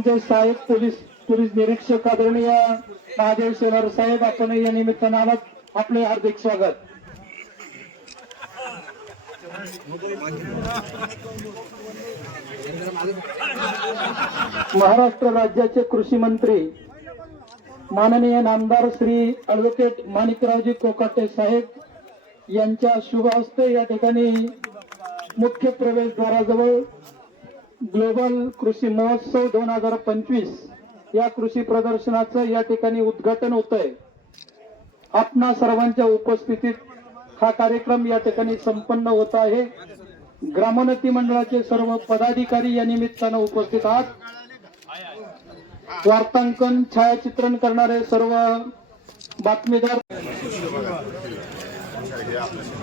संजय साहेब police police निरीक्षक आदरणीय महादेव शेलार साहेब आपण या निमित्तानं आलात आपले हार्दिक स्वागत. महाराष्ट्र राज्याचे कृषी मंत्री माननीय नामदार श्री ॲडव्होकेट माणिकरावजी कोकाटे साहेब यांच्या शुभ हस्ते या ठिकाणी मुख्य प्रवेशद्वाराजवळ ग्लोबल कृषी महोत्सव दोन हजार पंचवीस या कृषी प्रदर्शनाचं या ठिकाणी उद्घाटन होत आहे आपणा सर्वांच्या उपस्थितीत हा कार्यक्रम या ठिकाणी संपन्न होत आहे. ग्रामोन्नती मंडळाचे सर्व पदाधिकारी या निमित्तानं उपस्थित आहात. वार्तांकन छायाचित्रण करणारे सर्व बातमीदार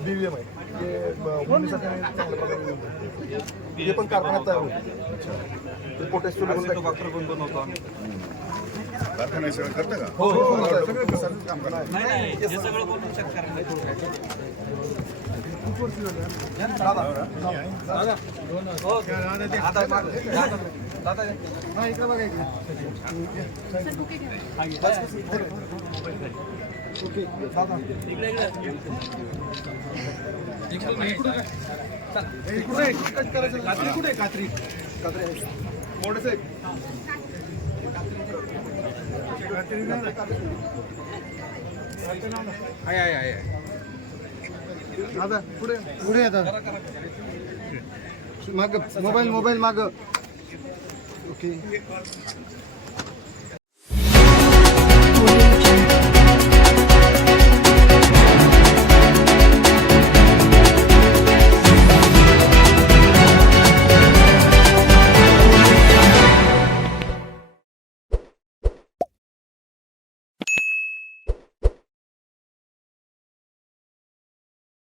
ते होण्यासाठी चांगल्या प्रकारे येऊन ते पण कारखान्यात तयार होते ते पोटॅश कारखाना सगळं करतं का हो. हो हे हो दादा हे कुठे आहे कात्री कात्री मोठे साहेब आहे आहे आहे आहे. दादा पुढे. पुढे येतात माग मोबाईल मोबाईल माग. ओके.